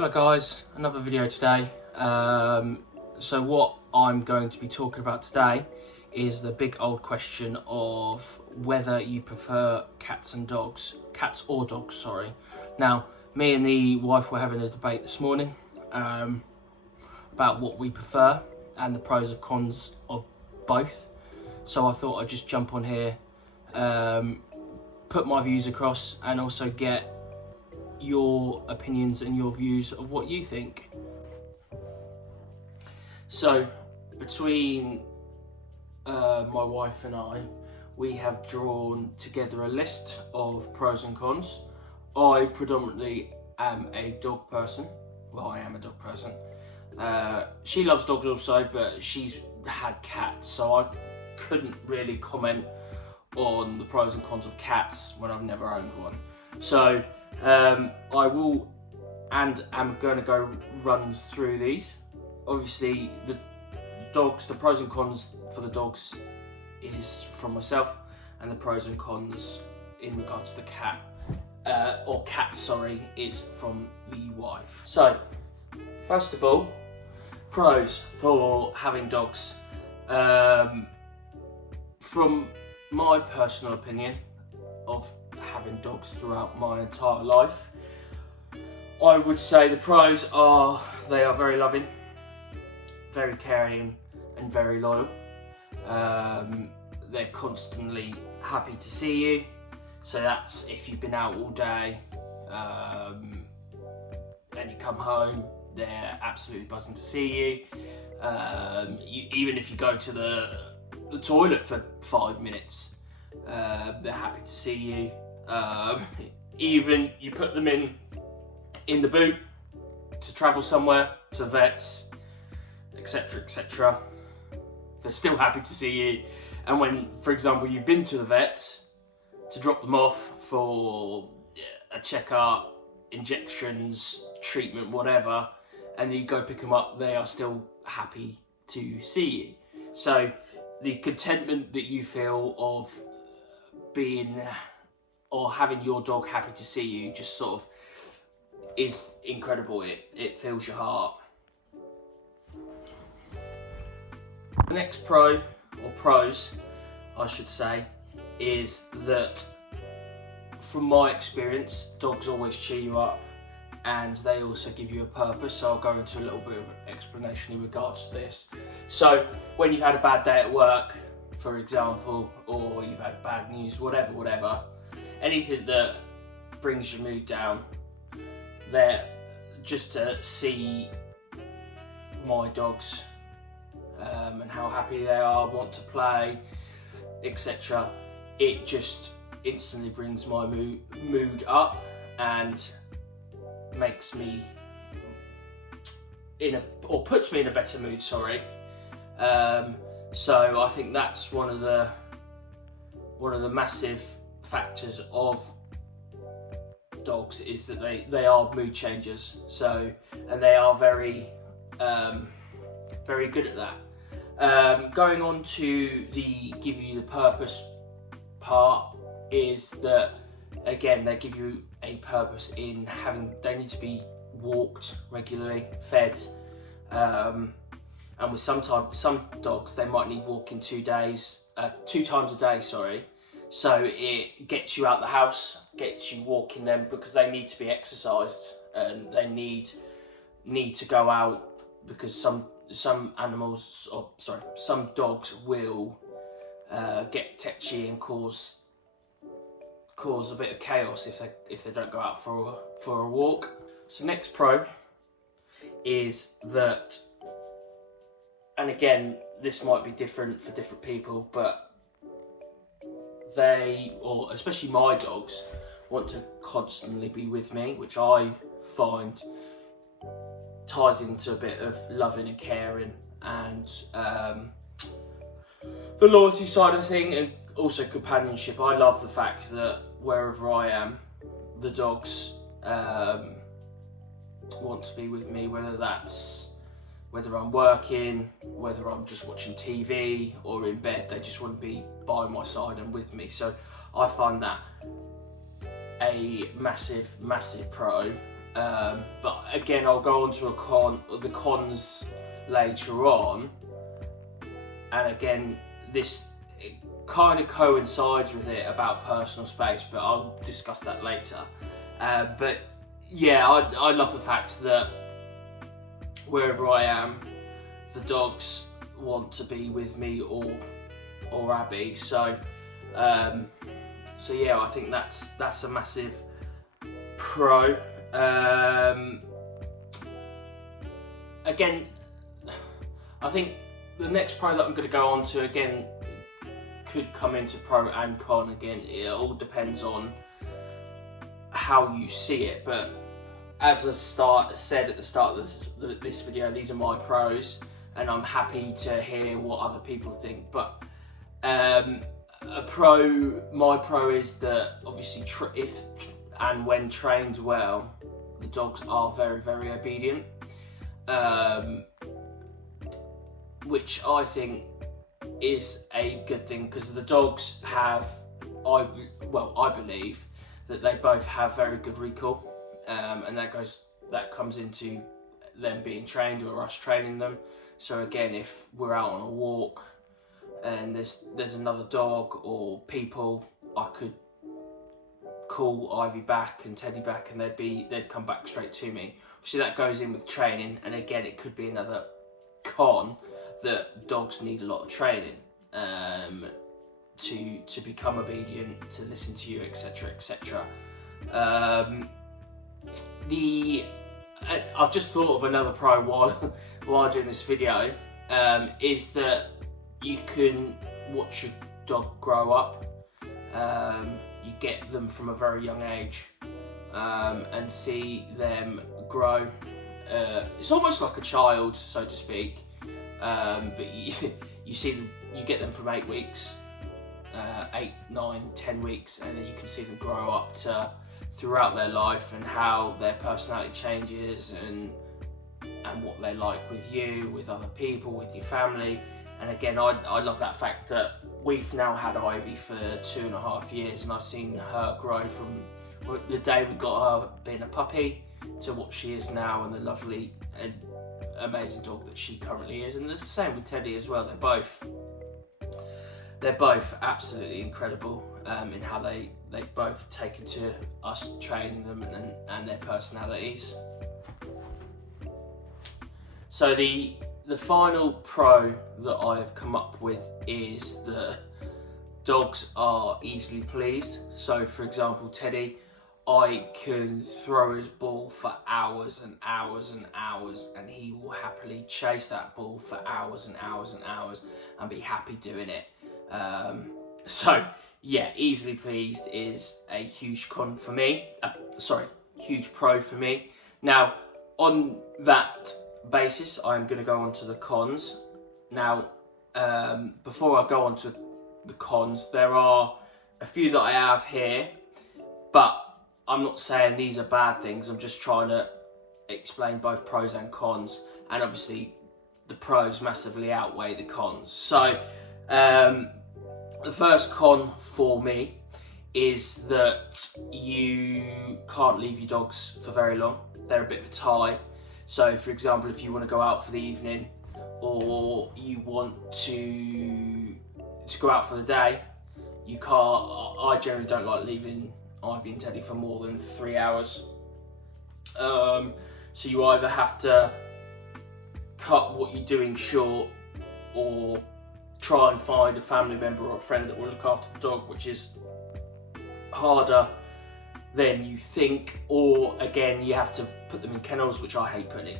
Hello guys, another video today. So what I'm going to be talking about today is the big old question of whether you prefer cats or dogs, sorry. Now, me and the wife were having a debate this morning about what we prefer and the pros and cons of both. So I thought I'd just jump on here, put my views across and also get your opinions and your views of what you think. So between my wife and I, we have drawn together a list of pros and cons. I predominantly am a dog person. Well, I am a dog person. She loves dogs also, but she's had cats, so I couldn't really comment on the pros and cons of cats when I've never owned one. So I will and am going to go run through these. Obviously the pros and cons for the dogs is from myself, and the pros and cons in regards to the cat, is from the wife. So first of all, pros for having dogs. From my personal opinion of having dogs throughout my entire life, I would say the pros are they are very loving, very caring and very loyal. They're constantly happy to see you, so that's if you've been out all day and you come home, they're absolutely buzzing to see you. Even if you go to the toilet for 5 minutes, they're happy to see you. Even you put them in the boot to travel somewhere, to vets, etc, etc, they're still happy to see you. And when, for example, you've been to the vets to drop them off for a checkup, injections, treatment, whatever, and you go pick them up, they are still happy to see you. So the contentment that you feel of being or having your dog happy to see you just sort of is incredible. It fills your heart. The next pros, I should say, is that from my experience, dogs always cheer you up and they also give you a purpose. So I'll go into a little bit of explanation in regards to this. So when you've had a bad day at work, for example, or you've had bad news, whatever, anything that brings your mood down, there, just to see my dogs and how happy they are, want to play, etc, it just instantly brings my mood up and makes me puts me in a better mood, sorry. So I think that's one of the massive factors of dogs, is that they are mood changers. So, and they are very good at that. Going on to the give you the purpose part, is that again they give you a purpose in they need to be walked regularly, fed, and with some dogs they might need walking 2 times a day, sorry. So it gets you out the house, gets you walking them, because they need to be exercised and they need to go out, because some dogs will get tetchy and cause a bit of chaos if they don't go out for a walk. So next pro is that, and again this might be different for different people, but or especially my dogs, want to constantly be with me, which I find ties into a bit of loving and caring and the loyalty side of thing, and also companionship. I love the fact that wherever I am, the dogs want to be with me, whether I'm working, whether I'm just watching TV or in bed, they just want to be by my side and with me. So I find that a massive pro. But again, I'll go on to the cons later on. And again, it kind of coincides with it about personal space, but I'll discuss that later. But yeah, I love the fact that wherever I am, the dogs want to be with me or Abby. So yeah, I think that's a massive pro. Again, I think the next pro that I'm going to go on to, again, could come into pro and con. Again, it all depends on how you see it, but as I said at the start of this video, these are my pros, and I'm happy to hear what other people think. But my pro is that obviously if and when trained well, the dogs are very, very obedient, which I think is a good thing, because the dogs have, I believe that they both have very good recall, and that comes into them being trained or us training them. So again, if we're out on a walk and there's another dog or people, I could call Ivy back and Teddy back, and they'd come back straight to me. Obviously that goes in with training, and again, it could be another con that dogs need a lot of training to become obedient, to listen to you, etc., etc. I've just thought of another pro while doing this video, is that you can watch your dog grow up. You get them from a very young age, and see them grow. It's almost like a child, so to speak, but you get them from 8 weeks, 8, 9, 10 weeks, and then you can see them grow up to throughout their life, and how their personality changes, and what they like with you, with other people, with your family. And again, I love that fact that we've now had Ivy for 2.5 years, and I've seen her grow from the day we got her being a puppy to what she is now, and the lovely and amazing dog that she currently is. And it's the same with Teddy as well. They're both absolutely incredible in how they both taken to us training them and their personalities. So the final pro that I have come up with is that dogs are easily pleased. So for example, Teddy, I can throw his ball for hours and hours and hours, and he will happily chase that ball for hours and hours and hours and be happy doing it. So yeah, easily pleased is a huge con for me. Huge pro for me. Now, on that basis, I'm going to go on to the cons. Now, before I go on to the cons, there are a few that I have here, but I'm not saying these are bad things. I'm just trying to explain both pros and cons, and obviously the pros massively outweigh the cons. So the first con for me is that you can't leave your dogs for very long. They're a bit of a tie. So for example, if you want to go out for the evening, or you want to go out for the day, you can't. I generally don't like leaving Ivy and Teddy for more than 3 hours. So you either have to cut what you're doing short, or try and find a family member or a friend that will look after the dog, which is harder than you think. Or again, you have to put them in kennels, which I hate putting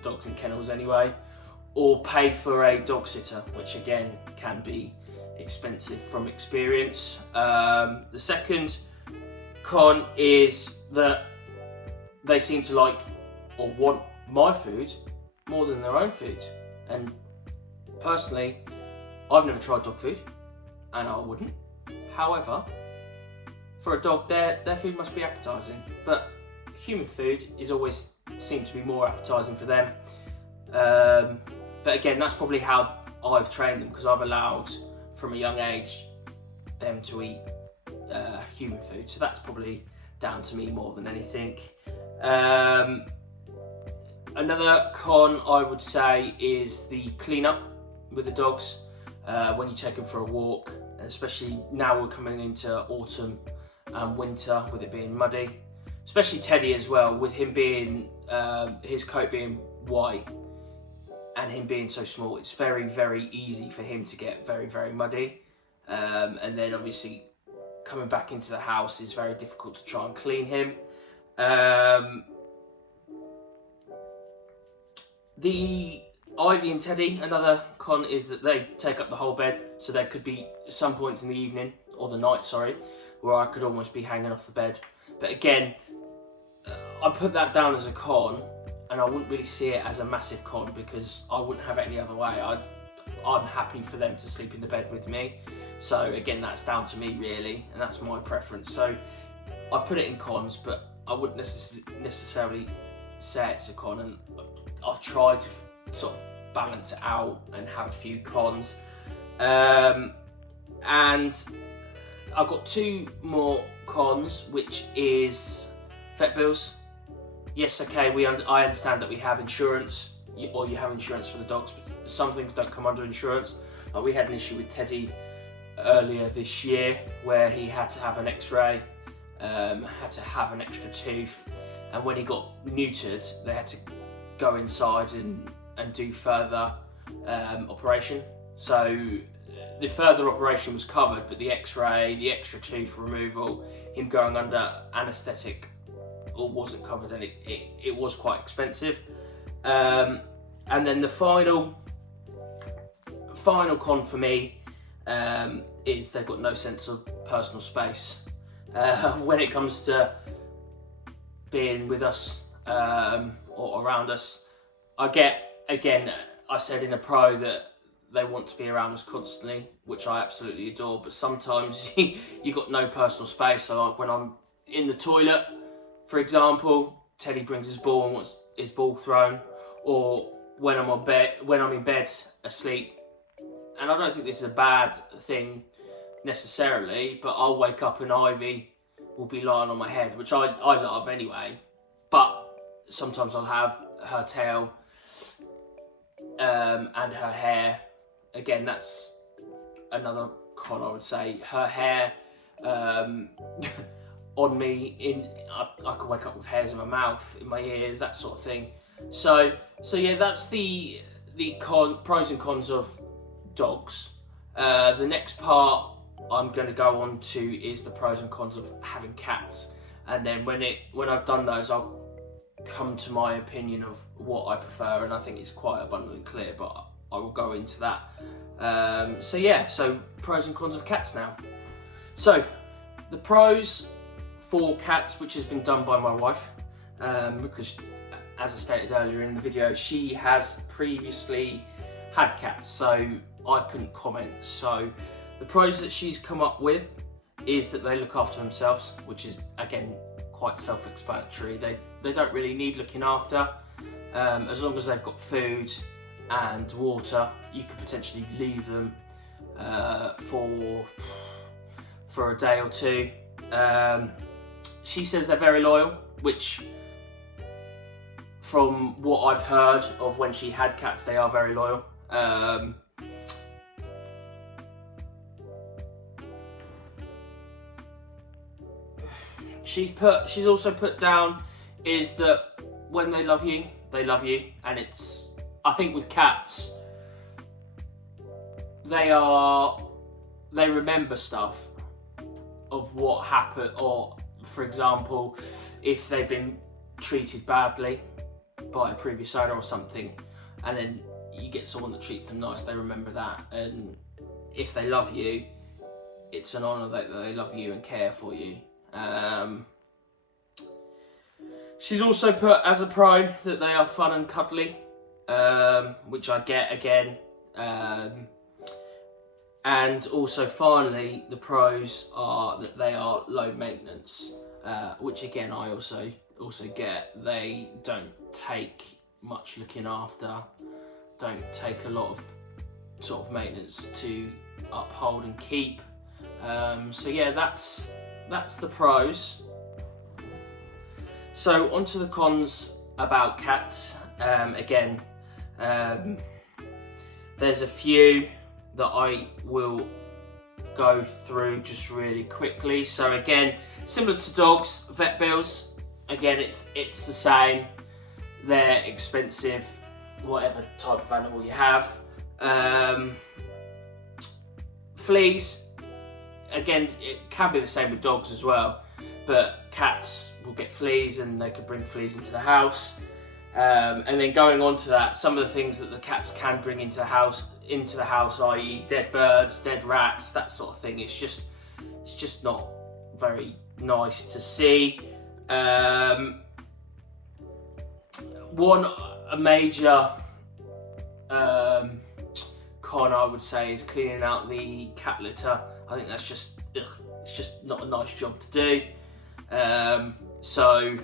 dogs in kennels anyway, or pay for a dog sitter, which again can be expensive from experience. The second con is that they seem to like or want my food more than their own food, and personally, I've never tried dog food, and I wouldn't. However, for a dog, their food must be appetising, but human food seems to be more appetising for them. But again, that's probably how I've trained them, because I've allowed from a young age them to eat human food. So that's probably down to me more than anything. Another con I would say is the cleanup with the dogs when you take them for a walk, especially now we're coming into autumn and winter with it being muddy. Especially Teddy as well, with him being, his coat being white and him being so small, it's very, very easy for him to get very, very muddy. And then obviously coming back into the house is very difficult to try and clean him. The Ivy and Teddy, another con is that they take up the whole bed, so there could be some points in the evening, or the night, sorry, where I could almost be hanging off the bed. But again, I put that down as a con, and I wouldn't really see it as a massive con because I wouldn't have it any other way. I'm happy for them to sleep in the bed with me. So again, that's down to me really, and that's my preference. So I put it in cons, but I wouldn't necessarily say it's a con, and I'll try to sort of balance it out and have a few cons. And I've got two more cons, which is vet bills. Yes, okay, I understand that we have insurance, or you have insurance for the dogs, but some things don't come under insurance. Like we had an issue with Teddy earlier this year where he had to have an x-ray, had to have an extra tooth, and when he got neutered, they had to go inside and do further operation. So the further operation was covered, but the x-ray, the extra tooth removal, him going under anaesthetic, all wasn't covered, and it was quite expensive. And then the final con for me is they've got no sense of personal space when it comes to being with us or around us. I get, again, I said in a pro that they want to be around us constantly, which I absolutely adore, but sometimes you got no personal space. So like when I'm in the toilet, for example, Teddy brings his ball and wants his ball thrown, or when I'm in bed asleep, and I don't think this is a bad thing necessarily, but I'll wake up and Ivy will be lying on my head, which I love anyway, but sometimes I'll have her tail and her hair. Again, that's another con, I would say. Her hair on me, I could wake up with hairs in my mouth, in my ears, that sort of thing. So yeah, that's the pros and cons of dogs. The next part I'm going to go on to is the pros and cons of having cats, and then when I've done those, I'll come to my opinion of what I prefer, and I think it's quite abundantly clear, but I will go into that. So yeah, so pros and cons of cats now. So the pros for cats, which has been done by my wife, because as I stated earlier in the video, she has previously had cats, so I couldn't comment. So the pros that she's come up with is that they look after themselves, which is again quite self-explanatory. They don't really need looking after. As long as they've got food and water, you could potentially leave them for a day or two. She says they're very loyal, which from what I've heard of when she had cats, they are very loyal. She's also put down is that when they love you, and it's, I think with cats, they remember stuff of what happened, or for example, if they've been treated badly by a previous owner or something, and then you get someone that treats them nice, they remember that. And if they love you, it's an honour that they love you and care for you. She's also put as a pro that they are fun and cuddly, which I get again. And also finally, the pros are that they are low maintenance, which again I also get. They don't take much looking after, don't take a lot of sort of maintenance to uphold and keep. So yeah, that's the pros. So onto the cons about cats. Again, there's a few that I will go through just really quickly. So again, similar to dogs, vet bills, again it's the same. They're expensive, whatever type of animal you have. Fleas, again, it can be the same with dogs as well, but cats will get fleas and they could bring fleas into the house. And then going on to that, some of the things that the cats can bring into the house, i.e. dead birds, dead rats, that sort of thing. It's just not very nice to see. A major con, I would say, is cleaning out the cat litter. I think that's just, it's just not a nice job to do. So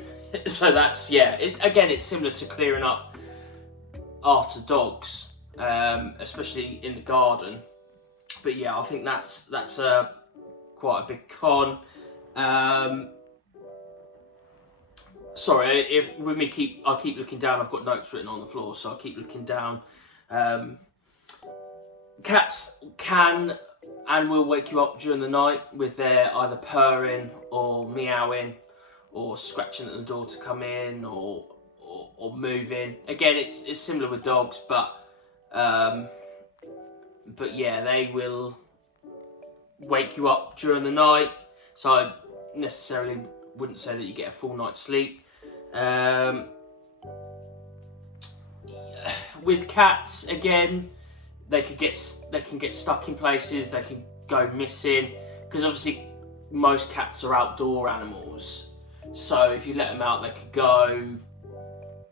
that's, yeah, again, it's similar to clearing up after dogs, especially in the garden. But yeah, I think that's quite a big con. Sorry, I keep looking down. I've got notes written on the floor, so I keep looking down. Cats can and will wake you up during the night with their either purring or meowing or scratching at the door to come in or moving. Again, it's similar with dogs, but yeah, they will wake you up during the night. So I necessarily wouldn't say that you get a full night's sleep. With cats, again, they can get stuck in places. They can go missing because obviously most cats are outdoor animals. So if you let them out, they could go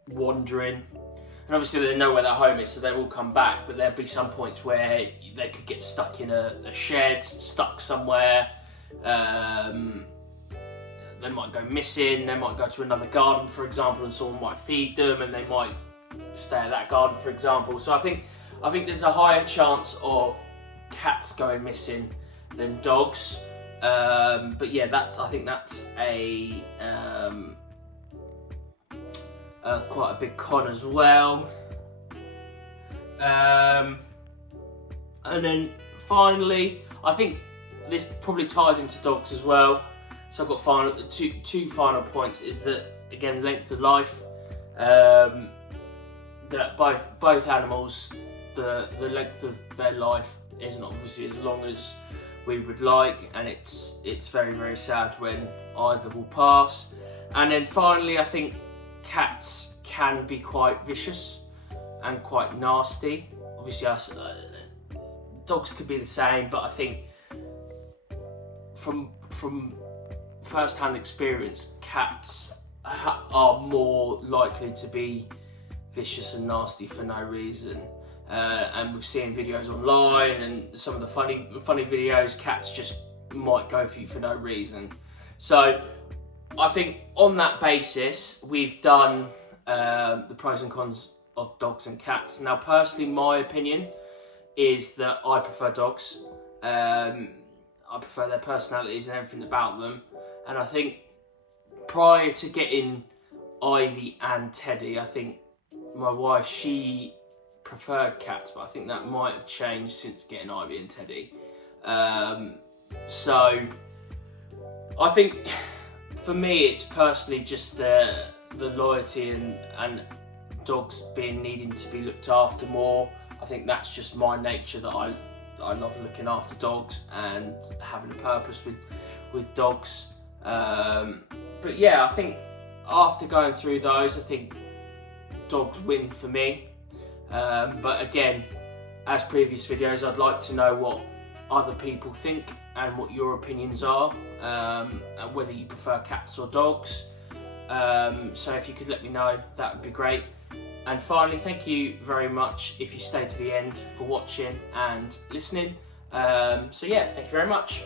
wandering, and obviously they know where their home is, so they will come back. But there'll be some points where they could get stuck in a shed, stuck somewhere. They might go missing. They might go to another garden, for example, and someone might feed them, and they might stay at that garden, for example. So I think there's a higher chance of cats going missing than dogs. But yeah, I think that's a quite a big con as well. And then finally, I think this probably ties into dogs as well. So I've got two final points. Is that, again, length of life. That both animals, the length of their life isn't obviously as long as we would like, and it's very, very sad when either will pass. And then finally, I think cats can be quite vicious and quite nasty. Obviously, dogs could be the same, but I think from first-hand experience, cats are more likely to be vicious and nasty for no reason. And we've seen videos online and some of the funny videos, cats just might go for you for no reason. So I think on that basis, we've done the pros and cons of dogs and cats. Now, personally, my opinion is that I prefer dogs. I prefer their personalities and everything about them. And I think prior to getting Ivy and Teddy, I think my wife, she preferred cats, but I think that might have changed since getting Ivy and Teddy. So I think for me, it's personally just the loyalty and dogs needing to be looked after more. I think that's just my nature, that I love looking after dogs and having a purpose with dogs. But yeah, I think after going through those, I think dogs win for me. But again, as previous videos, I'd like to know what other people think and what your opinions are, and whether you prefer cats or dogs. So if you could let me know, that would be great. And finally, thank you very much if you stayed to the end for watching and listening. So yeah, thank you very much.